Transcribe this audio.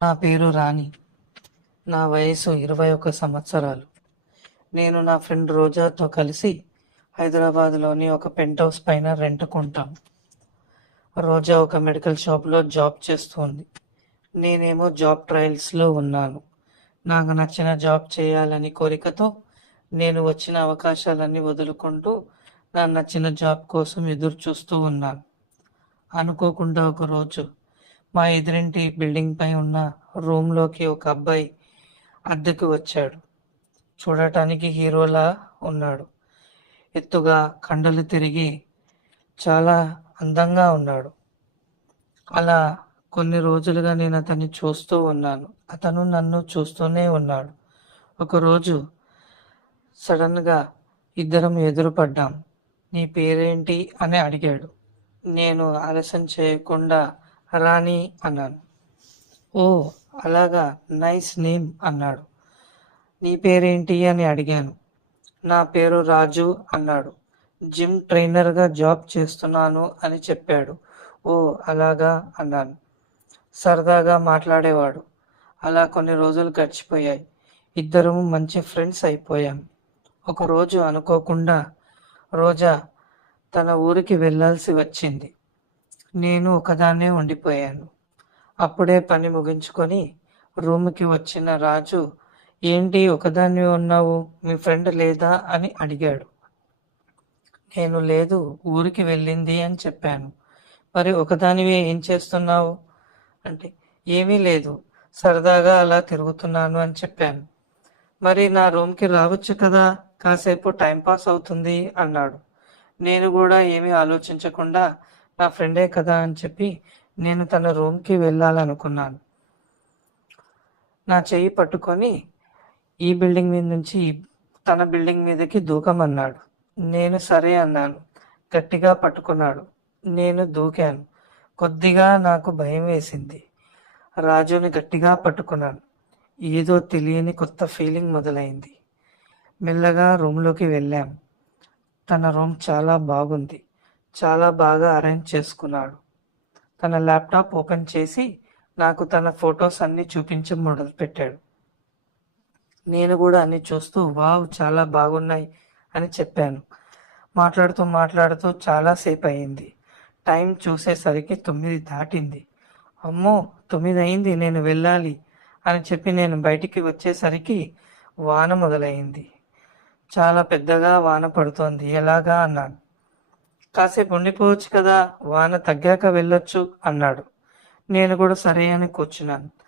నా పేరు రాణి. నా వయసు 21 సంవత్సరాలు. నేను నా ఫ్రెండ్ రోజాతో కలిసి హైదరాబాద్లోని ఒక పెంట్ హౌస్ పైన రెంట్‌కుంటాం. రోజా ఒక మెడికల్ షాప్‌లో జాబ్ చేస్తోంది. నేనేమో జాబ్ ట్రయల్స్‌లో ఉన్నాను. నాకు నచ్చిన జాబ్ చేయాలని కోరికతో నేను వచ్చిన అవకాశాలన్నీ వదులుకుంటూ నా నచ్చిన జాబ్ కోసం ఎదురు చూస్తూ ఉన్నాను. అనుకోకుండా ఒకరోజు మా ఎదురింటి బిల్డింగ్ పై ఉన్న రూమ్‌లోకి ఒక అబ్బాయి అద్దెకు వచ్చాడు. చూడటానికి హీరోలా ఉన్నాడు. ఎత్తుగా, కండలు తిరిగి చాలా అందంగా ఉన్నాడు. అలా కొన్ని రోజులుగా నేను అతన్ని చూస్తూ ఉన్నాను. అతను నన్ను చూస్తూనే ఉన్నాడు. ఒకరోజు సడన్‌గా ఇద్దరం ఎదురుపడ్డాం. "నీ పేరేంటి?" అని అడిగాడు. నేను ఆలస్యం చేయకుండా రాణి అన్నాను. "ఓహ్! అలాగా, నైస్ నేమ్" అన్నాడు. "నీ పేరేంటి?" అని అడిగాను. "నా పేరు రాజు" అన్నాడు. "జిమ్ ట్రైనర్‌గా జాబ్ చేస్తున్నాను" అని చెప్పాడు. "ఓహ్! అలాగా" అన్నాను. సరదాగా మాట్లాడేవాడు. అలా కొన్ని రోజులు గడిచిపోయాయి. ఇద్దరము మంచి ఫ్రెండ్స్ అయిపోయాం. ఒకరోజు అనుకోకుండా రోజా తన ఊరికి వెళ్ళాల్సి వచ్చింది. నేను ఒకదాన్నే ఉండిపోయాను. అప్పుడే పని ముగించుకొని రూమ్‌కి వచ్చిన రాజు, "ఏంటి ఒకదానివే ఉన్నావు? మీ ఫ్రెండ్ లేదా?" అని అడిగాడు. నేను "లేదు, ఊరికి వెళ్ళింది" అని చెప్పాను. "మరి ఒకదానివే ఏం చేస్తున్నావు?" అంటే "ఏమీ లేదు, సరదాగా అలా తిరుగుతున్నాను" అని చెప్పాను. "మరి నా రూమ్‌కి రావచ్చు కదా, కాసేపు టైం పాస్ అవుతుంది" అన్నాడు. నేను కూడా ఏమీ ఆలోచించకుండా నా ఫ్రెండే కదా అని చెప్పి నేను తన రూమ్‌కి వెళ్ళాలనుకున్నాను. నా చెయ్యి పట్టుకొని ఈ బిల్డింగ్ మీద నుంచి తన బిల్డింగ్ మీదకి దూకమన్నాడు. నేను సరే అన్నాను. గట్టిగా పట్టుకున్నాడు. నేను దూకాను. కొద్దిగా నాకు భయం వేసింది. రాజుని గట్టిగా పట్టుకున్నాను. ఏదో తెలియని కొత్త ఫీలింగ్ మొదలైంది. మెల్లగా రూమ్‌లోకి వెళ్ళాం. తన రూమ్ చాలా బాగుంది. చాలా బాగా అరేంజ్ చేసుకున్నాడు. తన ల్యాప్‌టాప్ ఓపెన్ చేసి నాకు తన ఫోటోస్ అన్నీ చూపించడం మొదలుపెట్టాడు. నేను కూడా అన్ని చూస్తూ "వావ్! చాలా బాగున్నాయి" అని చెప్పాను. మాట్లాడుతూ చాలా సేపు అయింది. టైం చూసేసరికి 9 దాటింది. "అమ్మో! 9 అయింది, నేను వెళ్ళాలి" అని చెప్పి నేను బయటికి వచ్చేసరికి వాన మొదలైంది. చాలా పెద్దగా వాన పడుతోంది. "ఎలాగా?" అన్నాను. "కాసేపు ఉండిపోవచ్చు కదా, వాన తగ్గాక వెళ్ళొచ్చు" అన్నాడు. నేను కూడా సరే అని కూర్చున్నాను.